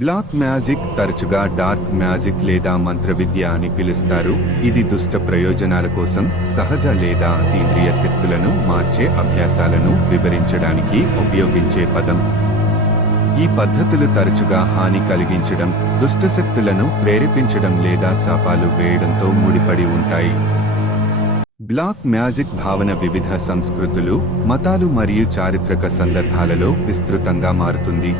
Black magic తరచుగా dark magic లేదా మంత్ర విద్య అని పిలుస్తారు. ఇది దుష్ట ప్రయోజనాల కోసం సహజ లేదా అతీంద్రియ శక్తులను మార్చే అభ్యాసాలను వివరించడానికి ఉపయోగించే పదం. ఈ పద్ధతులు తరచుగా హాని కలిగించడం దుష్టశక్తులను ప్రేరేపించడం లేదా శాపాలు వేయడంతో ముడిపడి ఉంటాయి. బ్లాక్ మ్యాజిక్ భావన వివిధ సంస్కృతులు మతాలు మరియు చారిత్రక సందర్భాలలో విస్తృతంగా మారుతుంది.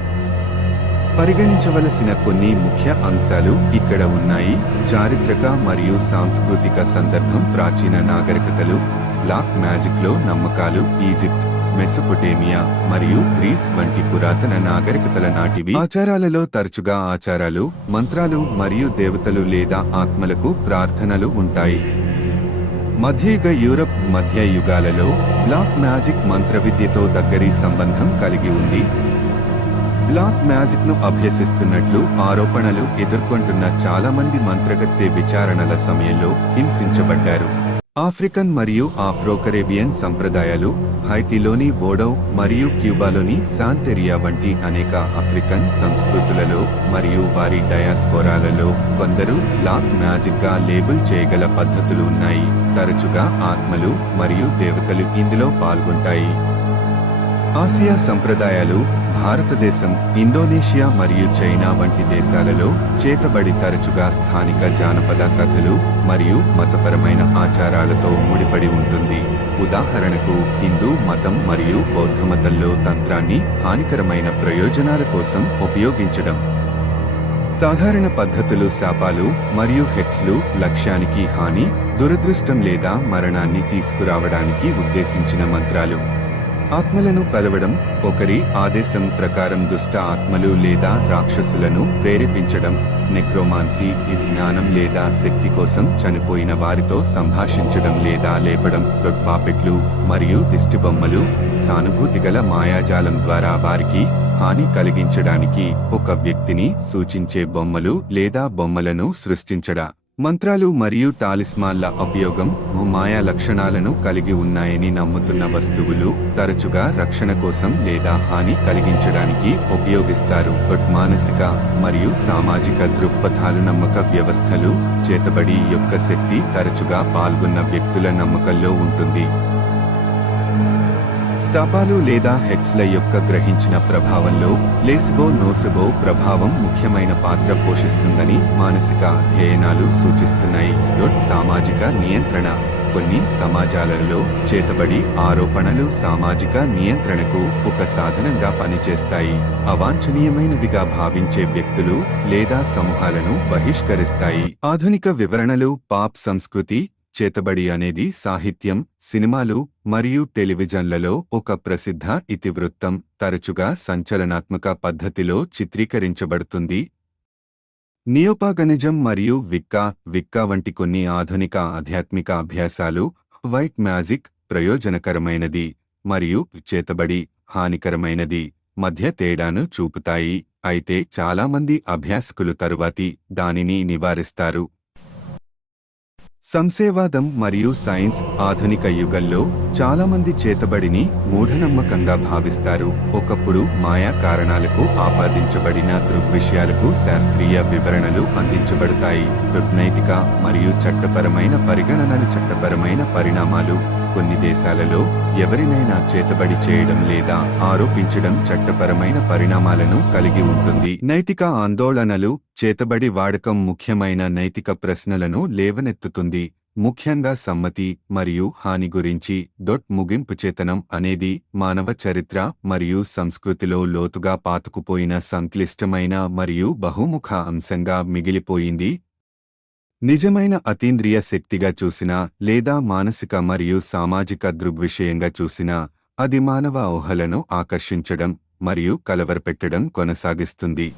పరిగణించవలసిన కొన్ని ముఖ్య అంశాలు ఇక్కడ ఉన్నాయి. చారిత్రక మరియు సాంస్కృతిక సందర్భం ప్రాచీన నాగరికతలు బ్లాక్ మ్యాజిక్లో నమ్మకాలు ఈజిప్ట్ మెసొపొటేమియా మరియు గ్రీస్ వంటి పురాతన నాగరికతల నాటివి. ఆచారాలలో తరచుగా ఆచారాలు మంత్రాలు మరియు దేవతలు లేదా ఆత్మలకు ప్రార్థనలు ఉంటాయి. మధ్యయుగ యూరప్ మధ్య యుగాలలో బ్లాక్ మ్యాజిక్ మంత్ర విద్యతో దగ్గరి సంబంధం కలిగి ఉంది. బ్లాక్ మ్యాజిక్ను అభ్యసిస్తున్నట్లు ఆరోపణలు ఎదుర్కొంటున్న చాలా మంది మంత్రగత్తె విచారణల సమయంలో హింసించబడ్డారు. ఆఫ్రికన్ మరియు ఆఫ్రోకరేబియన్ సంప్రదాయాలు హైతీలోని బోడో మరియు క్యూబాలోని శాంతెరియా వంటి అనేక ఆఫ్రికన్ సంస్కృతులలో మరియు వారి డయాస్పోరాలలో కొందరు బ్లాక్ మ్యాజిక్గా లేబుల్ చేయగల పద్ధతులు ఉన్నాయి. తరచుగా ఆత్మలు మరియు దేవతలు ఇందులో పాల్గొంటాయి. ఆసియా సంప్రదాయాలు భారతదేశం ఇండోనేషియా మరియు చైనా వంటి దేశాలలో చేతబడి తరచుగా స్థానిక జానపద కథలు మరియు మతపరమైన ఆచారాలతో ముడిపడి ఉంటుంది. ఉదాహరణకు హిందూ మతం మరియు బౌద్ధ మతంలో తంత్రాన్ని హానికరమైన ప్రయోజనాల కోసం ఉపయోగించడం. సాధారణ పద్ధతులు శాపాలు మరియు హెక్స్లు లక్ష్యానికి హాని దురదృష్టం లేదా మరణాన్ని తీసుకురావడానికి ఉద్దేశించిన మంత్రాలు. ఆత్మలను కలవడం ఒకరి ఆదేశం ప్రకారం దుష్ట ఆత్మలు లేదా రాక్షసులను ప్రేరేపించడం నెక్రోమాన్సీ ఈ జ్ఞానం లేదా శక్తి కోసం చనిపోయిన వారితో సంభాషించడం లేదా లేపడం పాపెట్లు మరియు దిష్టిబొమ్మలు సానుభూతి గల మాయాజాలం ద్వారా వారికి హాని కలిగించడానికి ఒక వ్యక్తిని సూచించే బొమ్మలు లేదా బొమ్మలను సృష్టించడా. మంత్రాలు మరియు టాలిస్మాన్ల ఉపయోగం మాయా లక్షణాలను కలిగి ఉన్నాయని నమ్ముతున్న వస్తువులు తరచుగా రక్షణ కోసం లేదా హాని కలిగించడానికి ఉపయోగిస్తారు. బట్ మానసిక మరియు సామాజిక దృక్పథాలు నమ్మక వ్యవస్థలు చేతబడి యొక్క శక్తి తరచుగా పాల్గొన్న వ్యక్తుల నమ్మకంలో ఉంటుంది. శాపాలు లేదా హెక్స్ల యొక్క గ్రహించిన ప్రభావంలో లేసిబో నోసెబో ప్రభావం ముఖ్యమైన పాత్ర పోషిస్తుందని మానసిక అధ్యయనాలు సూచిస్తున్నాయి. డొట్ సామాజిక నియంత్రణ. కొన్ని సమాజాలలో చేతబడి ఆరోపణలు సామాజిక నియంత్రణకు ఒక సాధనంగా పనిచేస్తాయి. అవాంఛనీయమైనవిగా భావించే వ్యక్తులు లేదా సమూహాలను బహిష్కరిస్తాయి. ఆధునిక వివరణలు పాప్ సంస్కృతి చేతబడి అనేది సాహిత్యం సినిమాలు మరియు టెలివిజన్లలో ఒక ప్రసిద్ధ ఇతివృత్తం తరచుగా సంచలనాత్మక పద్ధతిలో చిత్రీకరించబడుతుంది. నియోపాగనిజం మరియు విక్కా విక్కా వంటి కొన్ని ఆధునిక ఆధ్యాత్మిక అభ్యాసాలు వైట్ మ్యాజిక్ ప్రయోజనకరమైనది మరియు చేతబడి హానికరమైనది మధ్య తేడాను చూపుతాయి. అయితే చాలామంది అభ్యాసకులు తరువాతి దానిని నివారిస్తారు. సంశయవాదం మరియు సైన్స్ ఆధునిక యుగంలో చాలామంది చేతబడిని మూఢనమ్మకంగా భావిస్తారు. ఒకప్పుడు మాయా కారణాలకు ఆపాదించబడిన దృగ్విషయాలకు శాస్త్రీయ వివరణలు అందించబడతాయి. నైతిక మరియు చట్టపరమైన పరిగణనలు చట్టపరమైన పరిణామాలు కొన్ని దేశాలలో ఎవరినైనా చేతబడి చేయడం లేదా ఆరోపించడం చట్టపరమైన పరిణామాలను కలిగి ఉంటుంది. నైతిక ఆందోళనలు చేతబడి వాడకం ముఖ్యమైన నైతిక ప్రశ్నలను లేవనెత్తుతుంది. ముఖ్యంగా సమ్మతి మరియు హాని గురించి డొట్ ముగింపు చేతనం అనేది మానవ చరిత్ర మరియు సంస్కృతిలో లోతుగా పాతుకుపోయిన సంక్లిష్టమైన మరియు బహుముఖ అంశంగా మిగిలిపోయింది. నిజమైన అతీంద్రియ శక్తిగా చూసినా లేదా మానసిక మరియు సామాజిక దృగ్విషయంగా చూసినా అది మానవ ఊహలను ఆకర్షించడం మరియు కలవరపెట్టడం కొనసాగిస్తుంది.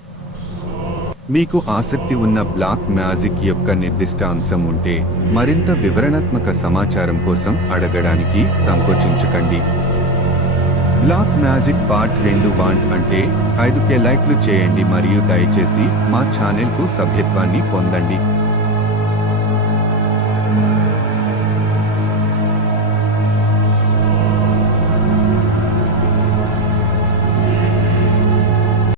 మీకు ఆసక్తి ఉన్న బ్లాక్ మ్యాజిక్ యొక్క నిర్దిష్ట అంశం ఉంటే మరింత వివరణాత్మక సమాచారం కోసం అడగడానికి సంకోచించకండి. బ్లాక్ మ్యాజిక్ పార్ట్ రెండు వాంట్ అంటే ఐదుకే లైక్లు చేయండి మరియు దయచేసి మా ఛానెల్కు సభ్యత్వాన్ని పొందండి.